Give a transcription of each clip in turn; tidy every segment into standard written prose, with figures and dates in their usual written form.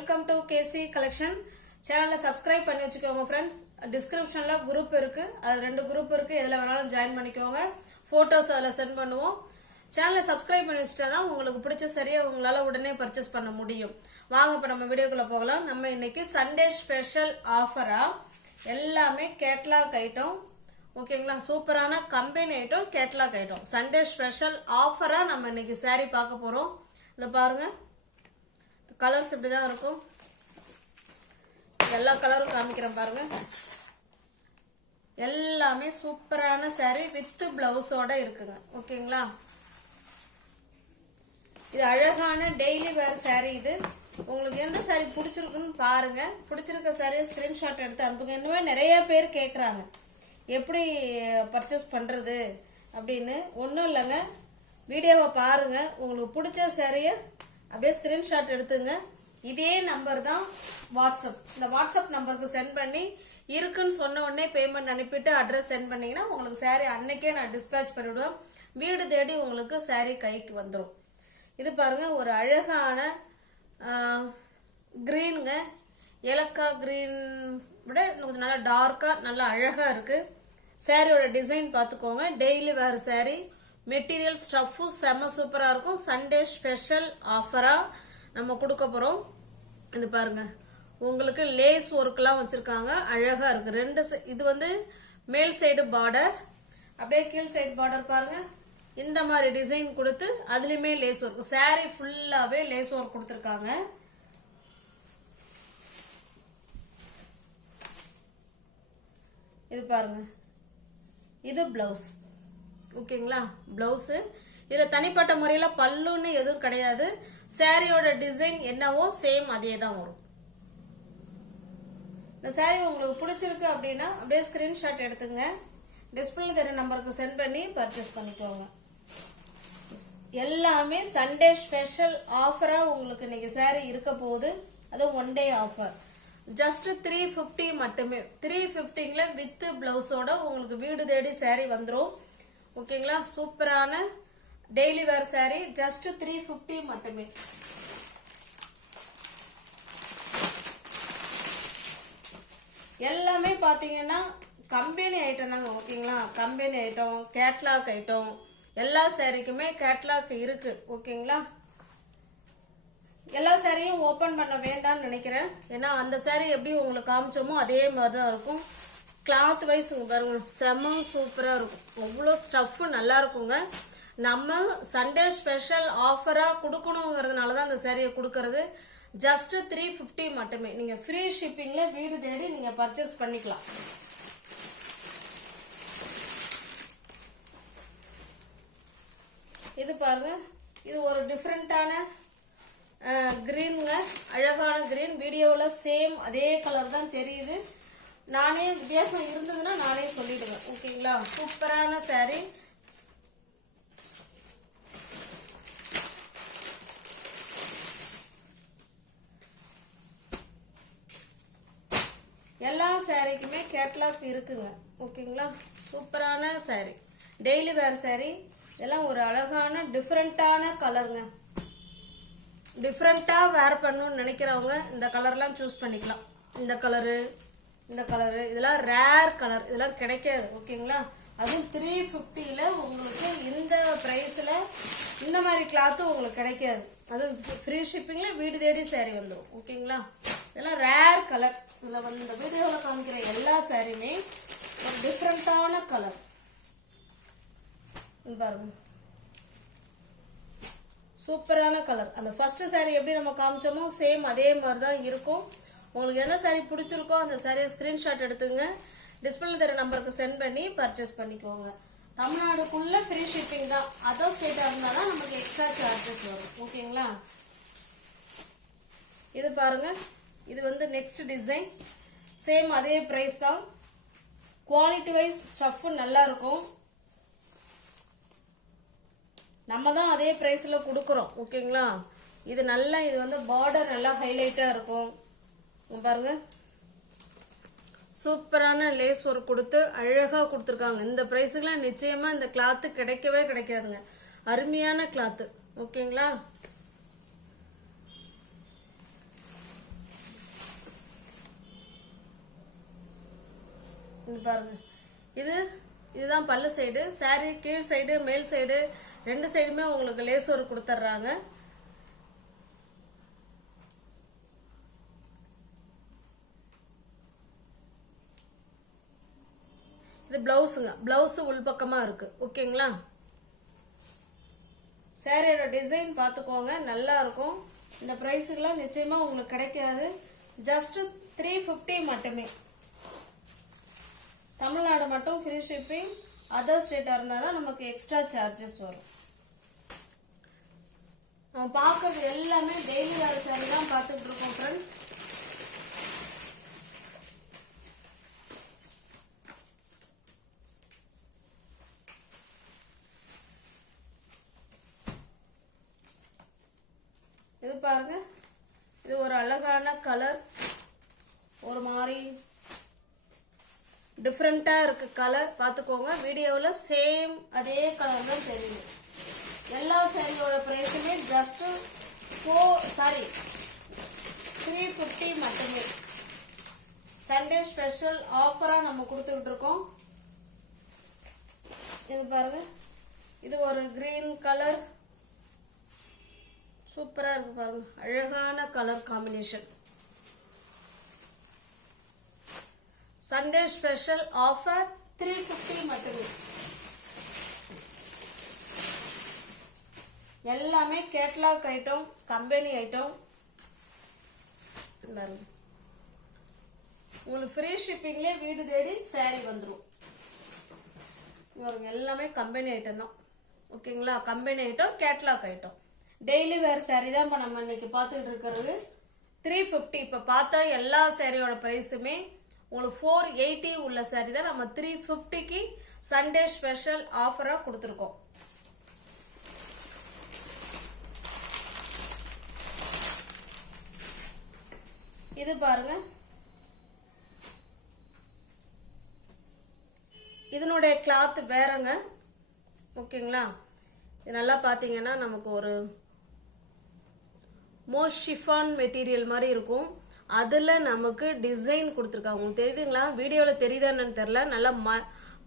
Welcome to KC collection. சேனலை subscribe பண்ணி வச்சுக்கோங்க ஃப்ரெண்ட்ஸ். டிஸ்கிரிப்ஷன்ல குரூப் இருக்கு, அது 2 குரூப் இருக்கு, எதில் வேணாலும் ஜாயின் பண்ணிக்கோங்க. ஃபோட்டோஸ் அதில் சென்ட் பண்ணுவோம். சேனலை சப்ஸ்கிரைப் பண்ணி வச்சுட்டா தான் உங்களுக்கு பிடிச்ச சரியாக உங்களால் உடனே பர்ச்சேஸ் பண்ண முடியும். வாங்க இப்போ நம்ம வீடியோக்குள்ளே போகலாம். நம்ம இன்னைக்கு சண்டே ஸ்பெஷல் ஆஃபராக எல்லாமே கேட்லாக் ஐட்டம், ஓகேங்களா, சூப்பரான company item, catalogue item, Sunday special ஆஃபராக நம்ம இன்னைக்கு சாரீ பார்க்க போகிறோம். இதை பாருங்க, கலர்ஸ் இப்படி தான் இருக்கும். எல்லா கலரும் காமிக்கிறேன் பாருங்க. எல்லாமே சூப்பரான சாரீ வித் பிளவுஸோட இருக்குங்க, ஓகேங்களா. இது அழகான டெய்லி வேர் சாரீ. இது உங்களுக்கு எந்த சாரீ பிடிச்சிருக்குன்னு பாருங்க. பிடிச்சிருக்க சாரியை ஸ்கிரீன்ஷாட் எடுத்து அனுப்புங்க. இன்னுமே நிறைய பேர் கேட்குறாங்க எப்படி பர்ச்சேஸ் பண்ணுறது அப்படின்னு. ஒன்றும் இல்லைங்க, வீடியோவை பாருங்க, உங்களுக்கு பிடிச்ச சாரியை அப்படியே ஸ்கிரீன்ஷாட் எடுத்துங்க. இதே நம்பர் தான் வாட்ஸ்அப். இந்த வாட்ஸ்அப் நம்பருக்கு சென்ட் பண்ணி இருக்குன்னு சொன்ன உடனே பேமெண்ட் அனுப்பிட்டு அட்ரஸ் சென்ட் பண்ணிங்கன்னா உங்களுக்கு சாரீ அன்னைக்கே நான் டிஸ்பேச் பண்ணிவிடுவேன். வீடு தேடி உங்களுக்கு சாரீ கைக்கு வந்துடும். இது பாருங்க, ஒரு அழகான க்ரீனுங்க. ஏலக்காய் க்ரீன் விட கொஞ்சம் நல்லா டார்க்காக நல்லா அழகாக இருக்குது. சாரியோட டிசைன் பார்த்துக்கோங்க. டெய்லி வேர் சாரீ, மெட்டீரியல் ஸ்டஃப்பும் செம்ம சூப்பராக இருக்கும். சண்டே ஸ்பெஷல் ஆஃபராக நம்ம கொடுக்க போகிறோம். இது பாருங்க, உங்களுக்கு லேஸ் ஒர்க்லாம் வச்சுருக்காங்க, அழகாக இருக்குது. இது வந்து மேல் சைடு பார்டர், அப்படியே கீழ் சைடு பார்டர் பாருங்க. இந்த மாதிரி டிசைன் கொடுத்து அதுலேயுமே லேஸ் ஒர்க். சாரீ ஃபுல்லாகவே லேஸ் ஒர்க் கொடுத்துருக்காங்க. இது பாருங்க, இது பிளவுஸ், ஓகேங்களா. பிளவுஸு இதில் தனிப்பட்ட முறையில் பல்லுன்னு எதுவும் கிடையாது. சாரியோட டிசைன் என்னவோ சேம் அதே தான் வரும். இந்த சாரீ உங்களுக்கு பிடிச்சிருக்கு அப்படின்னா அப்படியே ஸ்கிரீன்ஷாட் எடுத்துங்க. டிஸ்பிளே தெரிய நம்பருக்கு சென்ட் பண்ணி பர்ச்சேஸ் பண்ணிக்கோங்க. எல்லாமே சண்டே ஸ்பெஷல் ஆஃபராக உங்களுக்கு இன்னைக்கு சாரீ இருக்க போகுது. அதுவும் 1 டே ஆஃபர். ஜஸ்ட் 350 மட்டுமே. 350ல வித் பிளவுஸோட உங்களுக்கு வீடு தேடி சாரீ வந்துடும், ஓகேங்களா. சூப்பரான டெய்லி வேர் சாரீ ஜஸ்ட் 350 மட்டுமே. எல்லாமே பார்த்தீங்கன்னா கம்பெனி ஐட்டம் தாங்க, ஓகேங்களா. கம்பெனி ஐட்டம், கேட்லாக் ஐட்டம், எல்லா சாரீக்குமே கேட்லாக் இருக்கு, ஓகேங்களா. எல்லா சாரியும் ஓப்பன் பண்ண வேண்டாம்னு நினைக்கிறேன். ஏன்னா அந்த சாரீ எப்படி உங்களுக்கு காமிச்சோமோ அதே மாதிரி தான் இருக்கும். கிளாத் வைஸ் பாருங்க, செம்ம சூப்பராக இருக்கும். அவ்வளோ ஸ்டஃப்பு நல்லா இருக்குங்க. நம்ம சண்டே ஸ்பெஷல் ஆஃபராக கொடுக்கணுங்கிறதுனால தான் அந்த சாரியை கொடுக்கறது. ஜஸ்ட் 350 மட்டுமே. நீங்கள் ஃப்ரீ ஷிப்பிங்கில் வீடு தேடி நீங்கள் பர்ச்சேஸ் பண்ணிக்கலாம். இது பாருங்க, இது ஒரு டிஃப்ரெண்ட்டான கிரீனுங்க, அழகான கிரீன். வீடியோவில் சேம் அதே கலர் தான் தெரியுது. நானே வித்தியாசம் இருந்ததுன்னா நானே சொல்லிடுவேன், ஓகேங்களா. சூப்பரான சாரீ. எல்லா சாரீக்குமே கேட்லாக் இருக்குங்க, ஓகேங்களா. சூப்பரான சாரீ, டெய்லி வேர் சாரீ. இதெல்லாம் ஒரு அழகான டிஃப்ரெண்ட்டான கலருங்க. டிஃப்ரெண்ட்டாக வேர் பண்ணணும்னு நினைக்கிறவங்க இந்த கலர்லாம் சூஸ் பண்ணிக்கலாம். இந்த கலரு, இந்த கலரு, இதெல்லாம் ரேர் கலர், இதெல்லாம் கிடைக்காது, ஓகேங்களா. அதுவும் 350ல உங்களுக்கு இந்த ப்ரைஸில் இந்த மாதிரி கிளாத்தும் உங்களுக்கு கிடைக்காது. அதுவும் ஃப்ரீ ஷிப்பிங்கில் வீடு தேடி சாரீ வந்துடும், ஓகேங்களா. இதெல்லாம் ரேர் கலர். இதில் வந்து இந்த வீடியோவில் காமிக்கிற எல்லா சாரியுமே ஒரு டிஃப்ரெண்ட்டான கலர். பாருங்க, சூப்பரான கலர். அந்த ஃபர்ஸ்ட் சாரீ எப்படி நம்ம காமிச்சோமோ சேம் அதே மாதிரி தான் இருக்கும். உங்களுக்கு என்ன சாரீ பிடிச்சிருக்கோ அந்த சாரியை ஸ்கிரீன்ஷாட் எடுத்துங்க. டிஸ்பிளே தர நம்பருக்கு சென்ட் பண்ணி பர்ச்சேஸ் பண்ணிக்கோங்க. தமிழ்நாடுக்குள்ள ஃப்ரீ ஷிப்பிங் தான். அதர் ஸ்டேட்டாக இருந்தால் தான் நமக்கு எக்ஸ்ட்ரா சார்ஜஸ் வரும், ஓகேங்களா. இது பாருங்க, இது வந்து நெக்ஸ்ட் டிசைன். சேம் அதே ப்ரைஸ் தான். குவாலிட்டி வைஸ் ஸ்டஃப்பு நல்லா இருக்கும். நம்ம தான் அதே ப்ரைஸில் கொடுக்குறோம், ஓகேங்களா. இது நல்லா, இது வந்து பார்டர் நல்லா ஹைலைட்டாக இருக்கும் பாருங்க. சூப்பரான லேஸ் ஒர்க் கொடுத்து அழகாக கொடுத்துருக்காங்க. இந்த ப்ரைஸுக்கெலாம் நிச்சயமாக இந்த கிளாத்து கிடைக்கவே கிடைக்காதுங்க. அருமையான கிளாத்து, ஓகேங்களா. பாருங்க, இதுதான் பல்லு சைடு. saree கீழ் சைடு மேல் சைடு ரெண்டு சைடுமே உங்களுக்கு லேஸ் ஒர்க் கொடுத்துட்றாங்க. இது பிளவுஸுங்க, பிளவுஸ் உள்பக்கமாக இருக்கு. ஓகேங்களா? சாரியோட டிசைன் பார்த்துக்கோங்க, நல்லா இருக்கும். இந்த ப்ரைஸுக்கெல்லாம் நிச்சயமாக உங்களுக்கு கிடைக்காது. ஜஸ்ட் 350 மட்டுமே. தமிழ்நாடு மட்டும் ஃப்ரீ ஷிப்பிங். அதர் ஸ்டேட்டாக இருந்தால் தான் நமக்கு எக்ஸ்ட்ரா சார்ஜஸ் வரும். நம்ம பார்க்கறது எல்லாமே டெய்லி வேர் சாரி தான் பார்த்துட்டு இருக்கோம் ஃப்ரெண்ட்ஸ். இது பாருங்க, இது ஒரு அழகான கலர், ஒரு மாதிரி டிஃப்ரெண்ட்டாக இருக்கு கலர். பார்த்துக்கோங்க, வீடியோவில் சேம் அதே கலர் தான் தெரியும். எல்லா சாரியோட ப்ரைஸுமே ஜஸ்ட் 350 மட்டுமே. சண்டே ஸ்பெஷல் ஆஃபராக நம்ம கொடுத்துக்கிட்டு இருக்கோம். இது பாருங்க, இது ஒரு கிரீன் கலர், சூப்பராக இருக்கு பாருங்க, அழகான colour combination. Sunday special offer 350 மட்டுமே. எல்லாமே கேட்லாக் ஐட்டம், கம்பெனி ஐட்டம். உங்களுக்கு ஃப்ரீ ஷிப்பிங்லேயே வீடு தேடி சாரி வந்துடும். எல்லாமே கம்பெனி ஐட்டம் தான். ஓகேங்களா? Company item, catalogue item. Daily வேர் சாரி தான் இப்போ நம்ம இன்னைக்கு பார்த்துட்டு இருக்கிறது. 350. இப்போ பார்த்தா எல்லா சாரியோட ப்ரைஸுமே உங்களுக்கு 480 உள்ள சாரி தான் நம்ம 350க்கு சண்டே ஸ்பெஷல் ஆஃபராக கொடுத்துருக்கோம். இது பாருங்க, இதனுடைய கிளாத் வேறங்க. ஓகேங்களா? இது நல்லா பார்த்தீங்கன்னா நமக்கு ஒரு மோஷிஃபான் மெட்டீரியல் மாதிரி இருக்கும். அதில் நமக்கு டிசைன் கொடுத்துருக்காங்க. உங்களுக்கு தெரியுதுங்களா? வீடியோவில் தெரியுதான்னு தெரில. நல்லா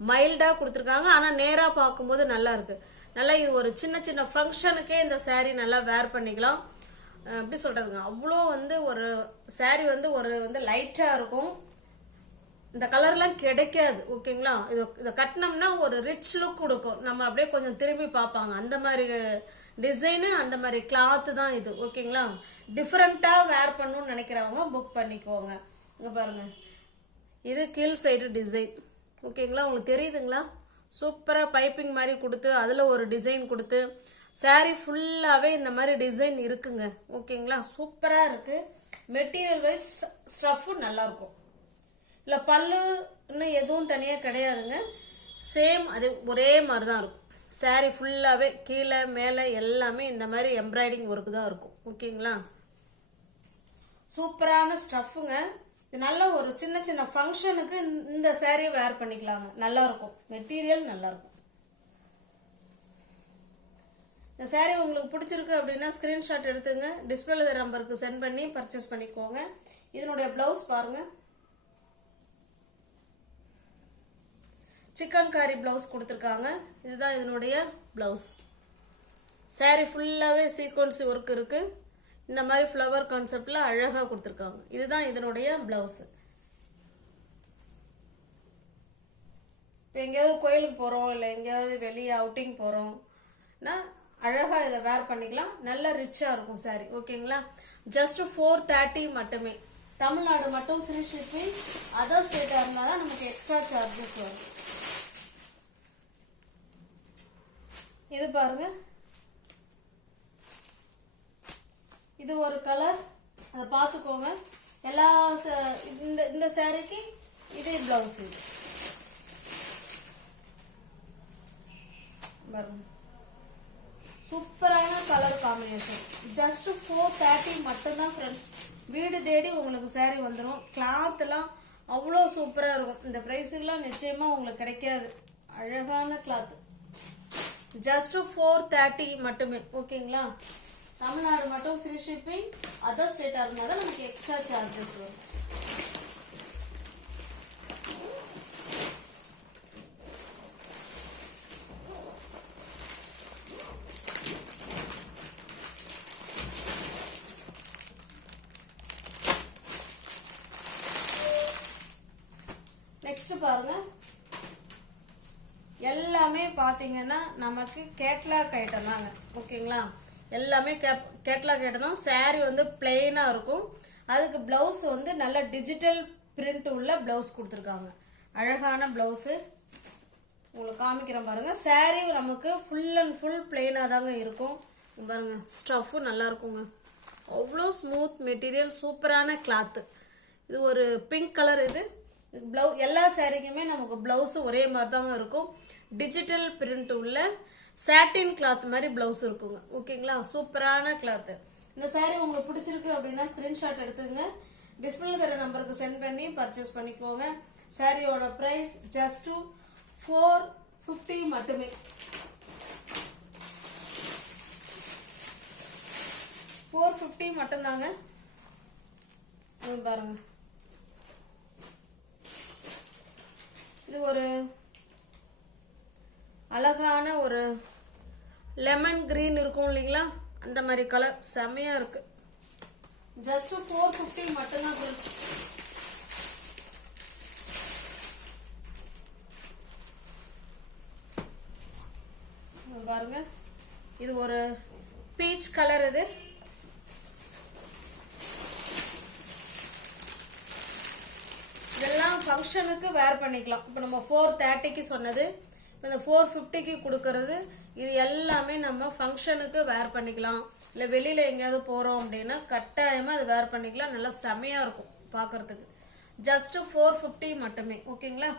மைல்டாக கொடுத்துருக்காங்க. ஆனால் நேராக பார்க்கும்போது நல்லா இருக்கு. நல்லா இது ஒரு சின்ன சின்ன ஃபங்க்ஷனுக்கே இந்த சாரீ நல்லா வேர் பண்ணிக்கலாம். எப்படி சொல்கிறதுங்க, அவ்வளோ ஒரு சாரீ ஒரு லைட்டாக இருக்கும். இந்த கலர்லாம் கிடைக்காது. ஓகேங்களா? இதை கட்டினோம்னா ஒரு ரிச் லுக் கொடுக்கும். நம்ம அப்படியே கொஞ்சம் திரும்பி பார்ப்பாங்க. அந்த மாதிரி டிசைனு, அந்த மாதிரி கிளாத்து தான் இது. ஓகேங்களா? டிஃப்ரெண்ட்டாக வேர் பண்ணணும்னு நினைக்கிறவங்க புக் பண்ணிக்கோங்க. இங்கே பாருங்கள், இது கீழ் சைடு டிசைன். ஓகேங்களா? உங்களுக்கு தெரியுதுங்களா? சூப்பராக பைப்பிங் மாதிரி கொடுத்து அதில் ஒரு டிசைன் கொடுத்து சாரீ ஃபுல்லாகவே இந்த மாதிரி டிசைன் இருக்குங்க. ஓகேங்களா? சூப்பராக இருக்குது. மெட்டீரியல் வைஸ் ஸ்டஃப்பும் நல்லாயிருக்கும். இல்லை பல்லுன்னு எதுவும் தனியாக கிடையாதுங்க. சேம் அது ஒரே மாதிரி தான் இருக்கும். சாரீ ஃபுல்லாகவே கீழே மேலே எல்லாமே இந்த மாதிரி எம்ப்ராய்டிங் ஒர்க்கு தான் இருக்கும். ஓகேங்களா? சூப்பரான ஸ்டஃப்புங்க. இது நல்ல ஒரு சின்ன சின்ன ஃபங்க்ஷனுக்கு இந்த சாரியை வேர் பண்ணிக்கலாங்க. நல்லாயிருக்கும், மெட்டீரியல் நல்லாயிருக்கும். இந்த சாரீ உங்களுக்கு பிடிச்சிருக்கு அப்படின்னா ஸ்க்ரீன்ஷாட் எடுத்துங்க, டிஸ்பிளேல நம்பருக்கு சென்ட் பண்ணி பர்ச்சேஸ் பண்ணிக்கோங்க. இதனுடைய ப்ளவுஸ் பாருங்கள், சிக்கன் காரி ப்ளவுஸ் கொடுத்துருக்காங்க. இதுதான் இதனுடைய ப்ளவுஸ். சாரீ ஃபுல்லாகவே சீக்வன்ஸ் ஒர்க் இருக்குது. இந்த மாதிரி ஃப்ளவர் கான்செப்டில் அழகாக கொடுத்துருக்காங்க. இதுதான் இதனுடைய ப்ளவுஸு. இப்போ எங்கேயாவது கோயிலுக்கு போகிறோம், இல்லை எங்கேயாவது வெளியே அவுட்டிங் போகிறோம்னா அழகாக இதை வேர் பண்ணிக்கலாம். நல்ல ரிச்சாக இருக்கும் சாரீ. ஓகேங்களா? ஜஸ்ட் 430 மட்டுமே. தமிழ்நாடு மட்டும் ஃப்ரீ ஷிப்பிங். அதர் ஸ்டேட்டாக இருந்தால் தான் நமக்கு எக்ஸ்ட்ரா சார்ஜஸ் வரும். இது பாருங்க, இது ஒரு கலர், அதை பார்த்துக்கோங்க. எல்லா இந்த சாரிக்கு இது பிளவுஸ். சூப்பரான கலர் காம்பினேஷன். ஜஸ்ட் 430 மட்டும்தான் ஃப்ரெண்ட்ஸ். வீடு தேடி உங்களுக்கு சாரி வந்துடும். கிளாத்லாம் அவ்வளோ சூப்பராக இருக்கும். இந்த ப்ரைஸுக்கெலாம் நிச்சயமாக உங்களுக்கு கிடைக்காது. அழகான கிளாத். ஜஸ்ட் 430 மட்டுமே. ஓகேங்களா? தமிழ்நாடு மட்டும் ஃப்ரீ ஷிப்பிங். அதர் ஸ்டேட்டாக இருந்தால் தான் நமக்கு எக்ஸ்ட்ரா சார்ஜஸ் வரும். நெக்ஸ்ட் பாருங்க, எல்லாமே பார்த்தீங்கன்னா நமக்கு கேட்லாக் ஐட்டம் தாங்க. ஓகேங்களா, எல்லாமே கேட்லாக் ஐட்டம் தான். சாரி வந்து பிளெயினாக இருக்கும். அதுக்கு பிளவுஸ் வந்து நல்ல டிஜிட்டல் பிரிண்ட் உள்ள பிளவுஸ் கொடுத்துருக்காங்க. அழகான பிளவுஸு உங்களுக்கு காமிக்கிறேன் பாருங்க. சாரி நமக்கு ஃபுல் அண்ட் ஃபுல் பிளெயினாக தாங்க இருக்கும். பாருங்க, ஸ்டஃப்பும் நல்லா இருக்குங்க. அவ்வளோ ஸ்மூத் மெட்டீரியல், சூப்பரான கிளாத்து. இது ஒரு பிங்க் கலர். இது எல்லா சாரிக்குமே நமக்கு பிளவுஸு ஒரே மாதிரி தாங்க இருக்கும். டிஜிட்டல் பிரிண்ட் உள்ள சாட்டின் கிளாத் மாதிரி பிளவுஸ் இருக்குங்க. ஓகேங்களா, சூப்பரான கிளாத்து. இந்த சாரி உங்களுக்கு பிடிச்சிருக்கு அப்படின்னா ஸ்கிரீன்ஷாட் எடுத்துங்க. டிஸ்பிளே தர நம்பருக்கு சென்ட் பண்ணி பர்ச்சேஸ் பண்ணிக்கோங்க. சாரியோட ப்ரைஸ் ஜஸ்ட் 450 மட்டுமே. 450 மட்டும்தாங்க. பாருங்க, இது ஒரு அழகான ஒரு லெமன் கிரீன் இருக்கும் இல்லைங்களா, அந்த மாதிரி கலர் செமையா இருக்கு. ஜஸ்ட் 450 மட்டும்தான். பாருங்க, இது ஒரு பீச் கலர். இது இதெல்லாம் ஃபங்க்ஷனுக்கு வேர் பண்ணிக்கலாம். இப்போ நம்ம 430க்கு சொன்னது, இப்போ இந்த 450க்கு கொடுக்கறது, இது எல்லாமே நம்ம ஃபங்க்ஷனுக்கு வேர் பண்ணிக்கலாம். இல்லை வெளியில் எங்கேயாவது போகிறோம் அப்படின்னா கட்டாயமாக அது வேர் பண்ணிக்கலாம். நல்லா செமையாக இருக்கும் பார்க்குறதுக்கு. ஜஸ்ட் 450 மட்டுமே. ஓகேங்களா,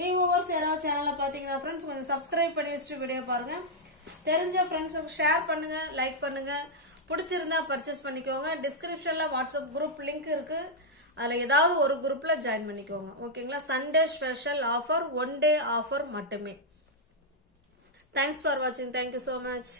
நீங்கள் ஒவ்வொரு யாராவது சேனலில் பார்த்தீங்கன்னா ஃப்ரெண்ட்ஸ் கொஞ்சம் சப்ஸ்கிரைப் பண்ணி வச்சுட்டு வீடியோ பாருங்கள். தெரிஞ்ச ஃப்ரெண்ட்ஸுக்கு ஷேர் பண்ணுங்கள், லைக் பண்ணுங்கள். பிடிச்சிருந்தா பர்ச்சேஸ் பண்ணிக்கோங்க. டிஸ்கிரிப்ஷனில் வாட்ஸ்அப் குரூப் லிங்க் இருக்குது. அதில் ஏதாவது ஒரு குரூப்பில் ஜாயின் பண்ணிக்கோங்க. ஓகேங்களா, Sunday special offer, 1 day offer மட்டுமே. தேங்க்ஸ் ஃபார் வாட்சிங். Thank you so much.